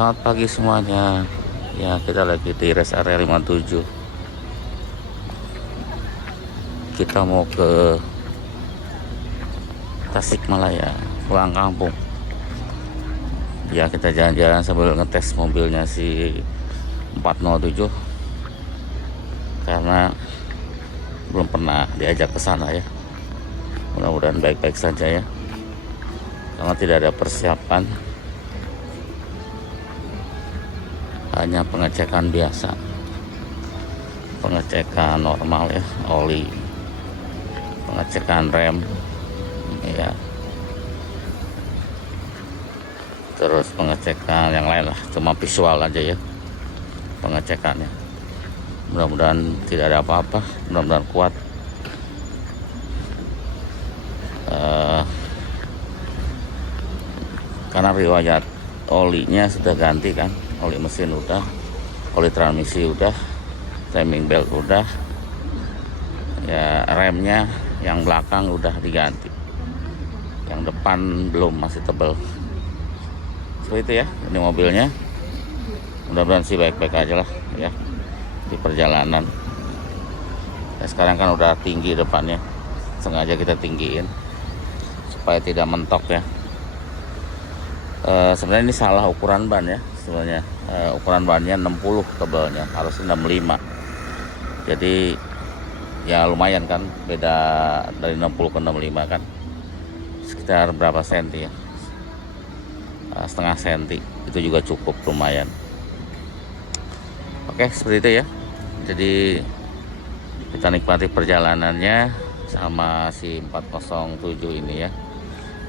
Selamat pagi semuanya. Ya, kita lagi di rest area 57. Kita mau ke Tasikmalaya, pulang kampung. Ya, kita jalan-jalan sambil ngetes mobilnya si 407 karena belum pernah diajak ke sana ya. Mudah-mudahan baik-baik saja ya. Karena tidak ada persiapan, hanya pengecekan biasa, pengecekan normal ya, oli, pengecekan rem ya, terus pengecekan yang lain lah, cuma visual aja ya pengecekannya. Mudah-mudahan tidak ada apa-apa, mudah-mudahan kuat. Karena riwayat olinya sudah ganti kan, oli mesin udah, oli transmisi udah, timing belt udah, ya remnya yang belakang udah diganti, yang depan belum, masih tebel. Seperti itu ya, ini mobilnya. Mudah-mudahan sih baik-baik aja lah ya di perjalanan. Ya, sekarang kan udah tinggi depannya, sengaja kita tinggiin supaya tidak mentok ya. Sebenarnya ini salah ukuran ban ya sebenarnya. Ukuran bannya 60 tebalnya, harusnya 65. Jadi ya lumayan kan, beda dari 60 ke 65 kan sekitar berapa senti ya, setengah senti, itu juga cukup lumayan. Oke, seperti itu ya. Jadi kita nikmati perjalanannya sama si 407 ini ya.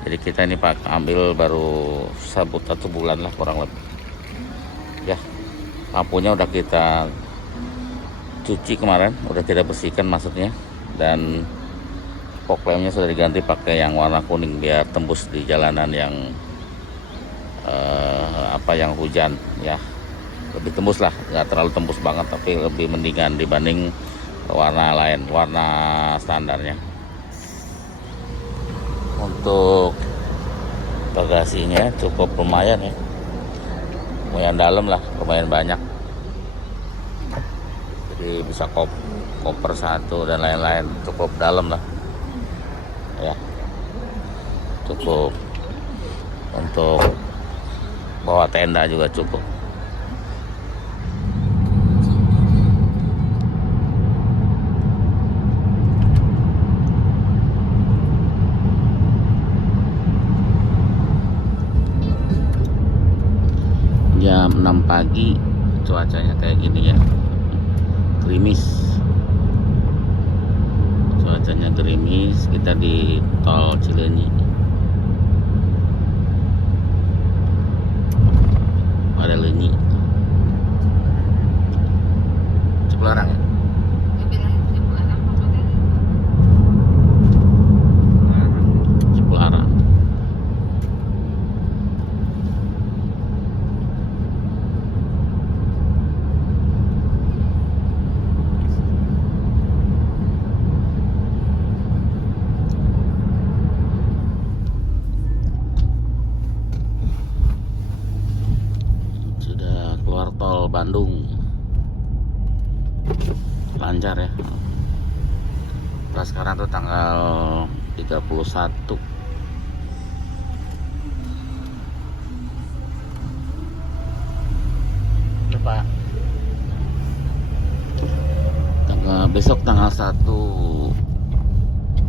Jadi kita ini Pak ambil baru 1 bulan lah kurang lebih ya. Lampunya udah kita cuci kemarin, udah kita bersihkan maksudnya, dan fog lampnya sudah diganti pakai yang warna kuning biar tembus di jalanan yang yang hujan ya. Lebih tembus lah, nggak terlalu tembus banget, tapi lebih mendingan dibanding warna lain, warna standarnya. Untuk bagasinya cukup lumayan ya, lumayan dalam lah, lumayan banyak. Jadi bisa koper satu dan lain-lain, cukup dalam lah ya, cukup untuk bawa tenda juga cukup. Jam 6 pagi cuacanya kayak gini ya, gerimis, cuacanya gerimis. Kita di tol Cileunyi, ada Leunyi, Cipularang ya. Cipularang. Tol Bandung lancar ya. Nah, sekarang tuh tanggal 31. Pak, besok tanggal 1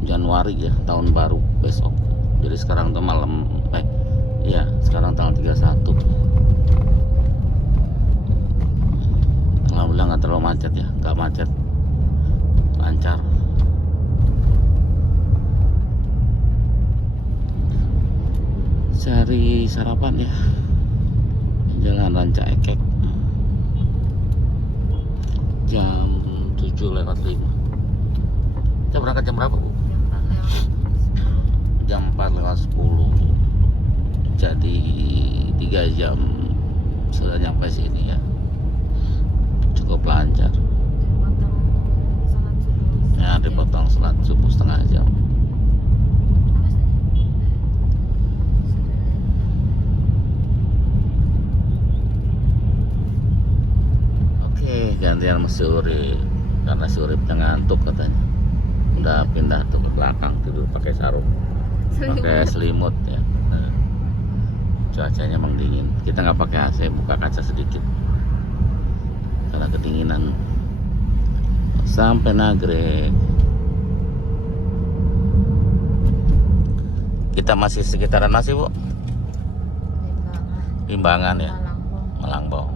Januari ya, tahun baru besok. Jadi sekarang tuh malam, ya sekarang tanggal 31. Alhamdulillah nggak terlalu macet ya, nggak macet, lancar. Cari sarapan ya, Jalan Ranca Ekek, jam 7:05. Kita berangkat jam berapa Bu? Jam 4:10. Jadi 3 jam sudah nyampe sini ya, cukup lancar ya. Dipotong sholat subuh setengah jam. gantian sama si Urip karena si Uripnya ngantuk katanya. Udah pindah tuh ke belakang tidur pakai sarung, pakai selimut ya. Nah, cuacanya emang dingin. Kita nggak pakai AC, buka kaca sedikit karena kedinginan. Sampai Nagrek. Kita masih sekitaran masih Bu? Limbangan ya, Malangbong.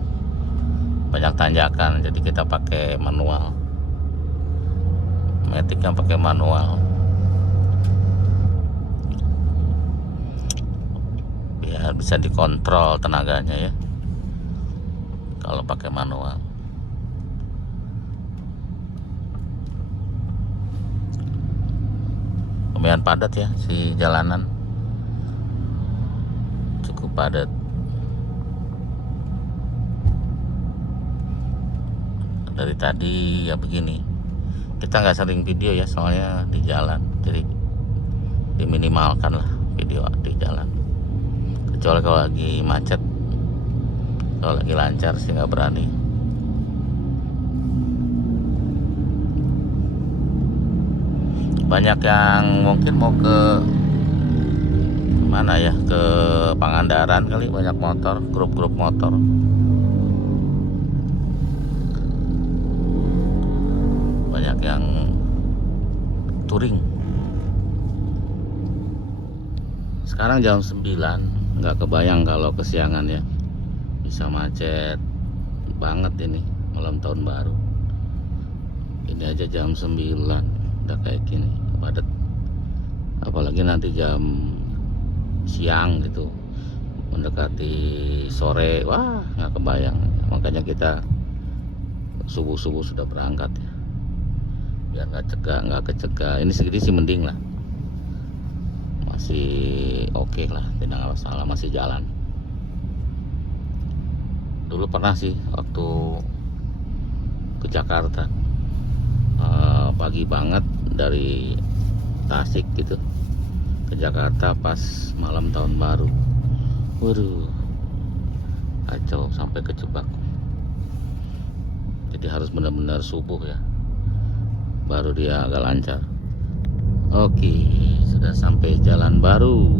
Banyak tanjakan, jadi kita pakai manual. Matic yang pakai manual. Biar bisa dikontrol tenaganya ya. Kalau pakai manual. Lumayan padat ya si jalanan. Cukup padat. Dari tadi ya begini. Kita nggak sering video ya, soalnya di jalan, jadi diminimalkan lah video di jalan. Kecuali kalau lagi macet, kalau lagi lancar sih nggak berani. Banyak yang mungkin mau ke mana ya, ke Pangandaran kali, banyak motor, grup-grup motor. Banyak yang touring. Sekarang jam 9, nggak kebayang kalau kesiangan ya, bisa macet banget ini malam tahun baru. Ini aja jam 9 udah kayak gini padat, apalagi nanti jam siang gitu mendekati sore, wah nggak kebayang. Makanya kita subuh-subuh sudah berangkat ya, biar nggak kecegah. Ini segini sih mending lah, masih oke lah, tidak masalah, masih jalan. Dulu pernah sih waktu ke Jakarta, pagi banget dari Tasik gitu ke Jakarta pas malam tahun baru. Waduh, kacau, sampai kejebak. Jadi harus benar-benar subuh ya, baru dia agak lancar. Oke, sudah sampai jalan baru,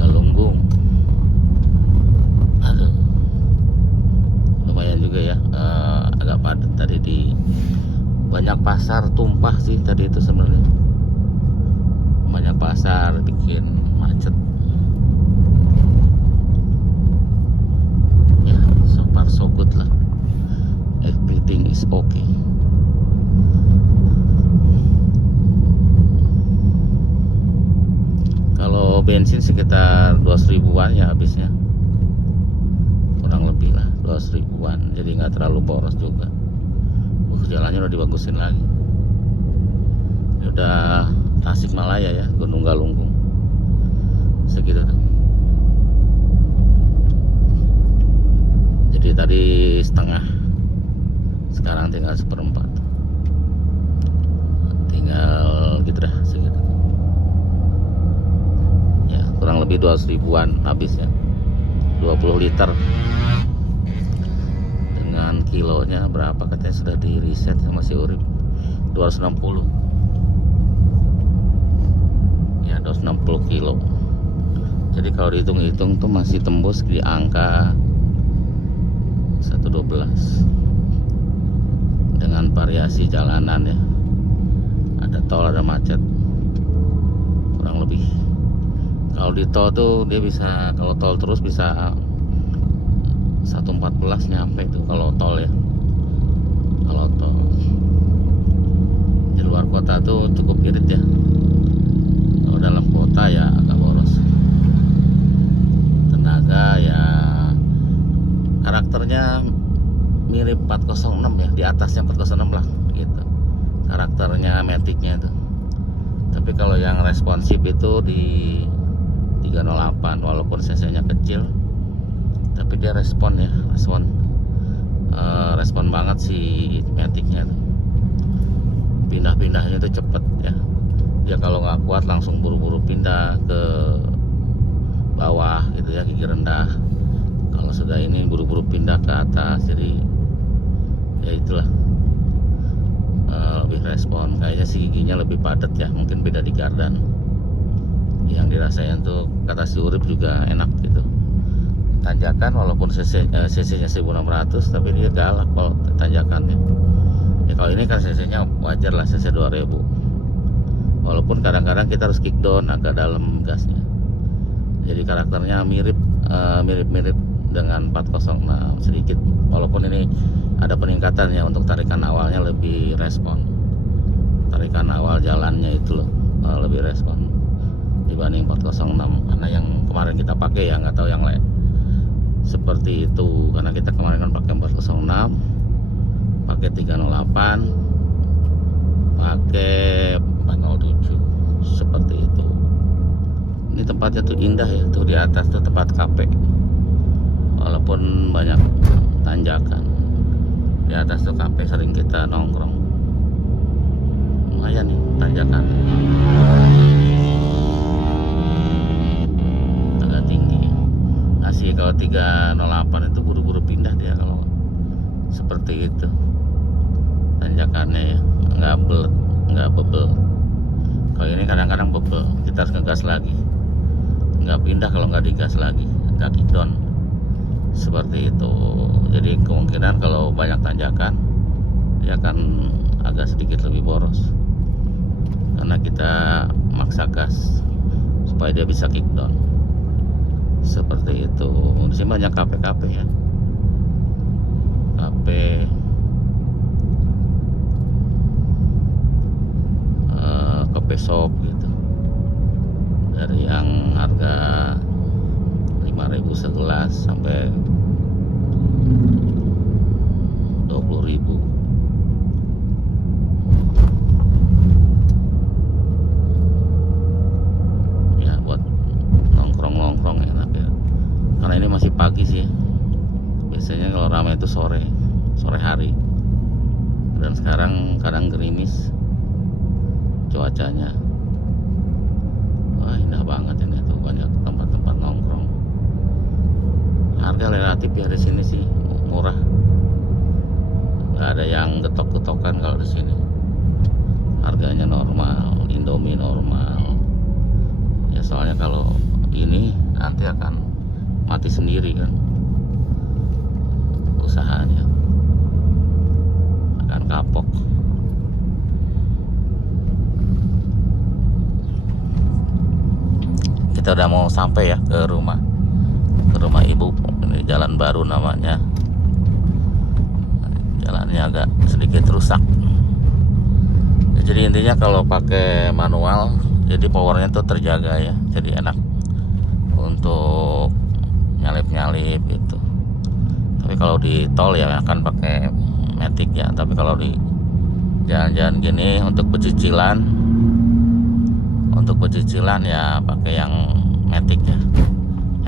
Galunggung. Aduh, lumayan juga ya, agak padat tadi. Di banyak pasar tumpah sih tadi itu sebenarnya. Banyak pasar bikin macet. Ya, so far so good lah. Everything is okay. Kalau bensin sekitar 200 ribuan ya habisnya, kurang lebih lah 200 ribuan, jadi nggak terlalu boros juga. Jalannya udah dibagusin lagi. Ini udah Tasikmalaya ya, Gunung Galunggung segitu tuh. Jadi tadi setengah, sekarang tinggal 1/4, tinggal gitu dah segitu ya, kurang lebih 200 ribuan habis ya, 20 liter. Dengan kilonya berapa katanya sudah di riset sama si Urip, 260 ya, 260 kilo. Jadi kalau dihitung-hitung tuh masih tembus di angka 112 dengan variasi jalanan ya, ada tol ada macet kurang lebih. Kalau di tol tuh dia bisa, kalau tol terus bisa 114 nyampe tuh kalau tol ya. Kalau tol di luar kota tuh cukup irit ya, kalau dalam kota ya agak boros. Tenaga ya karakternya mirip 406 ya, di atasnya 406 lah gitu karakternya Maticnya tuh. Tapi kalau yang responsif itu di 308, walaupun cc-nya kecil tapi dia respon ya, respon banget si Maticnya tuh. Pindah-pindahnya tuh cepet ya, dia kalau nggak kuat langsung buru-buru pindah ke bawah gitu ya, gigi rendah. Kalau sudah ini buru-buru pindah ke atas, jadi ya itulah, lebih respon. Kayaknya sih giginya lebih padat ya, mungkin beda di Gardan. Yang dirasain tuh kata si Urip juga enak gitu. Tanjakan walaupun cc-nya 1600 tapi dia galak kalau tanjakannya. Ya kalau ini kan cc-nya wajar lah, cc 2000. Walaupun kadang-kadang kita harus kick down agak dalam gasnya. Jadi karakternya mirip-mirip dengan 406 sedikit. Walaupun ini ada peningkatan ya, untuk tarikan awalnya lebih respon. Tarikan awal jalannya itu loh lebih respon dibanding 406. Karena yang kemarin kita pakai ya, nggak tahu yang lain seperti itu. Karena kita kemarin kan pakai 406, pakai 308, pakai 407 seperti itu. Ini tempatnya tuh indah ya, tuh di atas tuh tempat kafe. Walaupun banyak tanjakan, di atas tuh kafe sering kita nongkrong. Lumayan nih tanjakan, agak tinggi. Masih kalau 308 itu buru-buru pindah dia kalau seperti itu tanjakannya ya, nggak bebel. Kalau ini kadang-kadang bebel, kita harus ngegas lagi. Nggak pindah kalau nggak digas lagi, nggak kick down seperti itu. Jadi kemungkinan kalau banyak tanjakan dia akan agak sedikit lebih boros, karena kita maksa gas supaya dia bisa kick down seperti itu. Di sini banyak kafe-kafe ya, kafe shop gitu, dari yang harga 5.000 segelas sampai 20.000. Ya buat nongkrong-nongkrong enak ya. Karena ini masih pagi sih. Biasanya kalau ramai itu sore hari. Dan sekarang kadang gerimis cuacanya. Wah, indah banget ini tuh, banyak tempat-tempat nongkrong. Harga relatif ya di sini sih murah. Nggak ada yang getok-getokan kalau di sini. Harganya normal, Indomie normal. Ya soalnya kalau ini nanti akan mati sendiri kan usahanya, akan kapok. Kita udah mau sampai ya ke rumah ibu. Ini jalan baru namanya. Jalannya agak sedikit rusak. Jadi intinya kalau pakai manual, jadi powernya tuh terjaga ya, jadi enak untuk nyalip gitu. Tapi kalau di tol ya akan pakai matic ya. Tapi kalau di jalan-jalan gini untuk pecicilan ya pakai yang matic ya.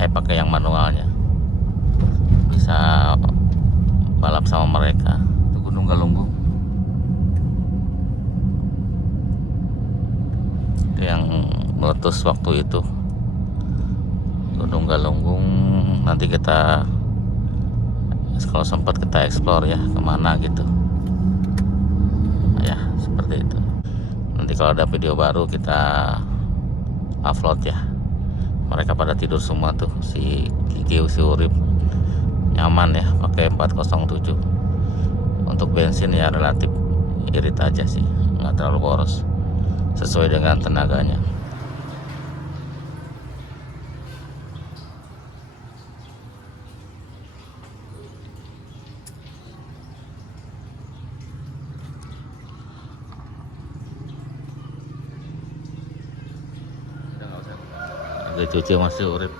Pakai yang manualnya, bisa balap sama mereka. Itu Gunung Galunggung. Itu yang meletus waktu itu, Gunung Galunggung. Nanti kita kalau sempat kita explore ya kemana gitu ya, seperti itu. Nanti kalau ada video baru kita upload ya. Mereka pada tidur semua tuh, si Kiki, si Urip nyaman ya pakai 407. Untuk bensin ya relatif irit aja sih, nggak terlalu boros, sesuai dengan tenaganya. Dicuci masih Urip.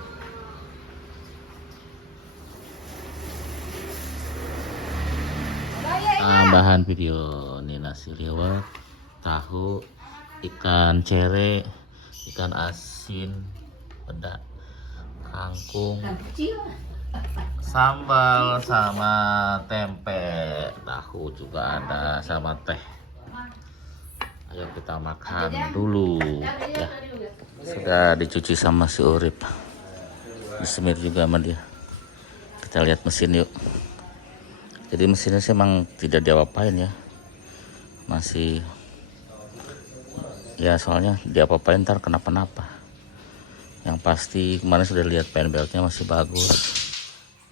Bahan video ini nasi liwet, tahu, ikan cere, ikan asin, peda, kangkung, sambal sama tempe, tahu juga ada sama teh. Ayo kita makan dulu ya. Sudah dicuci sama si Urip, disemir juga sama dia. Kita lihat mesin yuk. Jadi mesinnya sih emang tidak diapa-apain ya, masih ya, soalnya diapa-apain ntar kenapa-napa. Yang pasti kemarin sudah lihat fan beltnya masih bagus,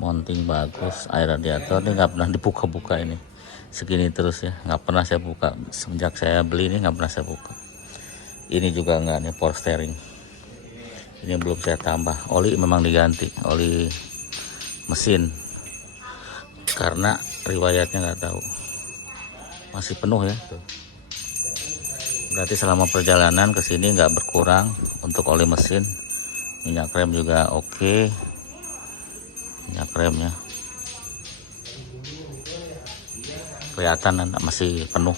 mounting bagus, air radiator ini nggak pernah dibuka-buka, ini segini terus ya, nggak pernah saya buka semenjak saya beli ini, nggak pernah saya buka. Ini juga nggak nih, power steering ini belum saya tambah. Oli memang diganti, oli mesin, karena riwayatnya nggak tahu masih penuh ya tuh. Berarti selama perjalanan ke sini nggak berkurang untuk oli mesin. Minyak rem juga oke, minyak remnya kelihatan masih penuh.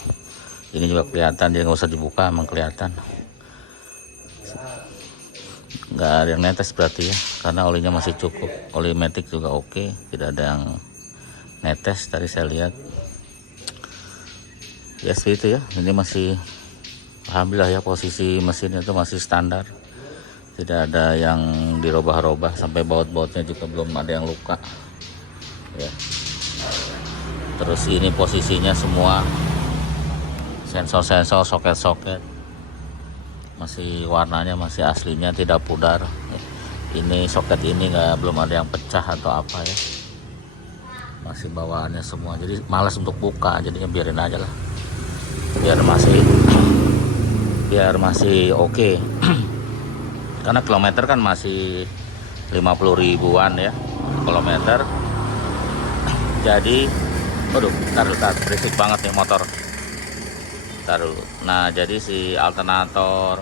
Ini juga kelihatan, dia nggak usah dibuka, emang kelihatan nggak ada yang netes berarti ya, karena olinya masih cukup. Oli matic juga oke, tidak ada yang netes tadi saya lihat ya. Seperti itu ya, ini masih alhamdulillah ya, posisi mesinnya itu masih standar, tidak ada yang dirubah-rubah, sampai baut-bautnya juga belum ada yang luka ya. Terus ini posisinya semua sensor-sensor, soket-soket masih warnanya masih aslinya, tidak pudar. Ini soket ini belum ada yang pecah atau apa ya, masih bawaannya semua. Jadi malas untuk buka, jadinya biarin aja lah, biar masih oke. Karena kilometer kan masih 50 ribuan ya kilometer. Jadi waduh, tar berisik banget nih motor. Ntar dulu. Nah, jadi si alternator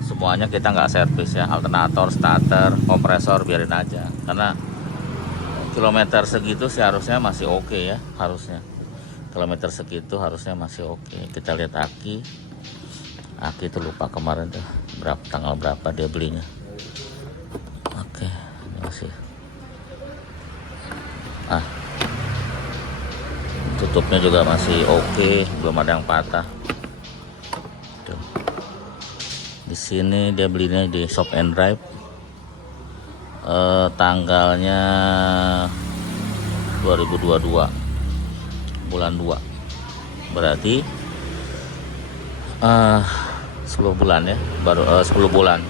semuanya kita nggak servis ya, alternator, starter, kompresor biarin aja, karena kilometer segitu sih harusnya masih oke ya, harusnya kilometer segitu harusnya masih oke. Kita lihat aki itu lupa kemarin tuh tanggal berapa dia belinya. Oke, ini masih tutupnya juga masih oke, belum ada yang patah. Tuh. Di sini dia belinya di Shop and Drive. Tanggalnya 2022 bulan 2. Berarti 10 bulan ya, baru 10 bulan.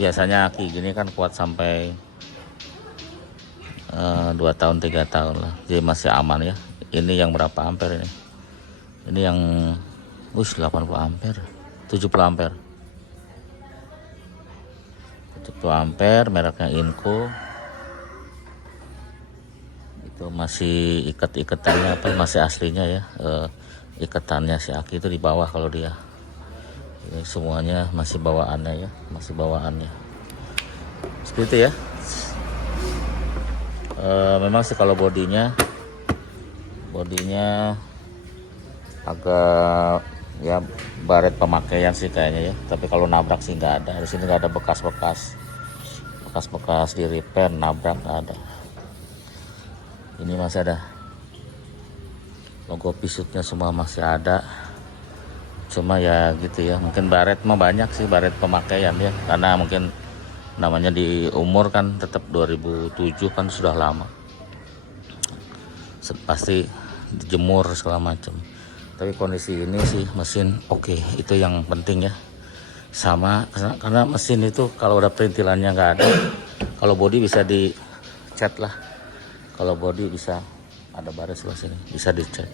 Biasanya aki gini kan kuat sampai 2 tahun 3 tahun lah, jadi masih aman ya. Ini yang berapa ampere ini? Ini yang 80 ampere, 70 ampere. 70 ampere, mereknya Inco. Itu masih ikat-ikatannya apa, masih aslinya ya. Ikatannya si aki itu di bawah kalau dia. Ini semuanya masih bawaannya ya, masih bawaannya. Seperti itu ya. Memang sih kalau bodinya agak ya baret pemakaian sih kayaknya ya, tapi kalau nabrak sih nggak ada. Di sini nggak ada bekas-bekas di repair, nabrak nggak ada. Ini masih ada logo pisutnya, semua masih ada. Cuma ya gitu ya, mungkin baret mah banyak sih, baret pemakaian ya, karena mungkin namanya di umur kan tetap 2007 kan sudah lama, pasti dijemur segala macam. Tapi kondisi ini sih mesin oke, itu yang penting ya. Sama karena mesin itu kalau udah perintilannya nggak ada, kalau bodi bisa dicat lah, kalau bodi bisa ada baris sebelah sini bisa dicat.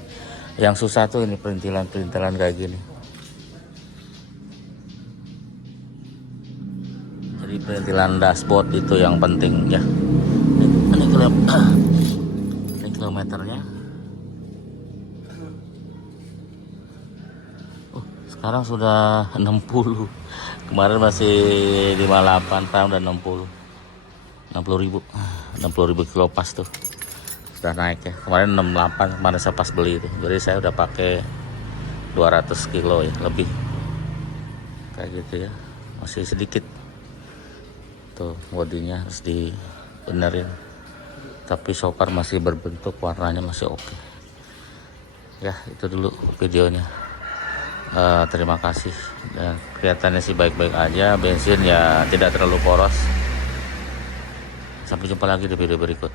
Yang susah tuh ini perintilan kayak gini. Jadi perintilan dashboard itu yang penting ya. Ini kilometernya. Sekarang sudah 60. Kemarin masih 58, sekarang udah 60 ribu. 60 ribu kilo pas tuh. Sudah naik ya. Kemarin 68, kemarin saya pas beli itu. Jadi saya udah pakai 200 kilo ya, lebih. Kayak gitu ya. Masih sedikit. Tuh bodinya harus dibenerin. Tapi so far masih berbentuk, warnanya masih oke. Ya, itu dulu videonya. Terima kasih. Dan kelihatannya sih baik-baik aja, bensin ya tidak terlalu poros. Sampai jumpa lagi di video berikut.